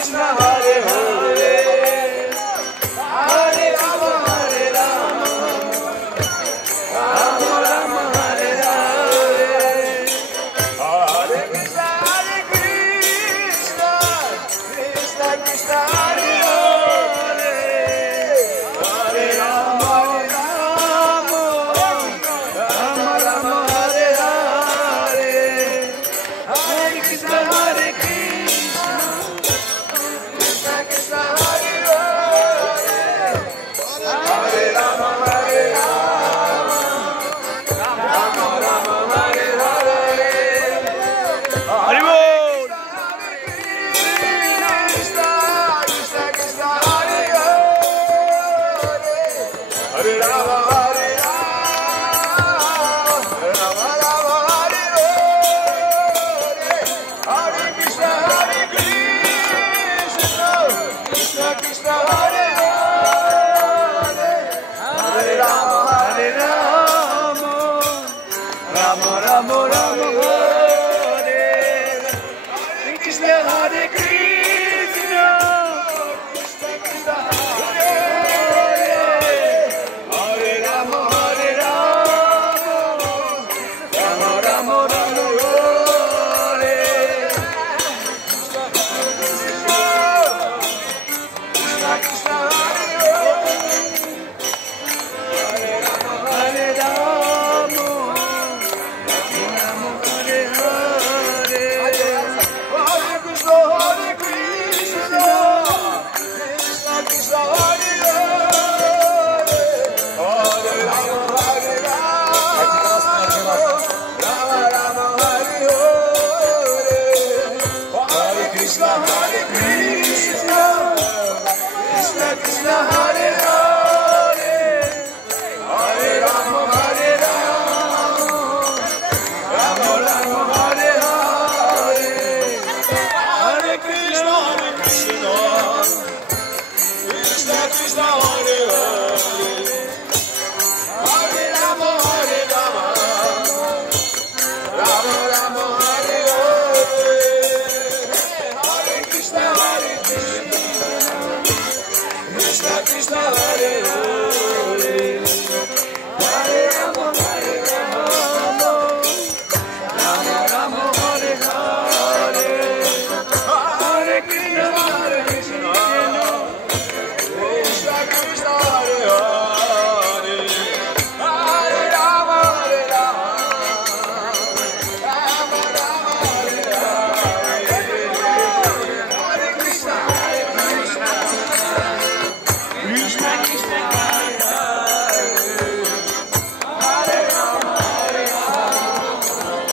Krishna Hare Hare Hare Rama Hare Rama Rama Rama Hare Hare Hare Krishna Krishna Krishna Hare Hare Hare Rama Rama Rama Hare Hare Hare Krishna Hare Krishna Krishna Krishna Hare Hare Hare Rama Hare Rama Rama Rama Hare Hare Hare Bol Krishna Krishna Krishna Hare Hare Hare Rama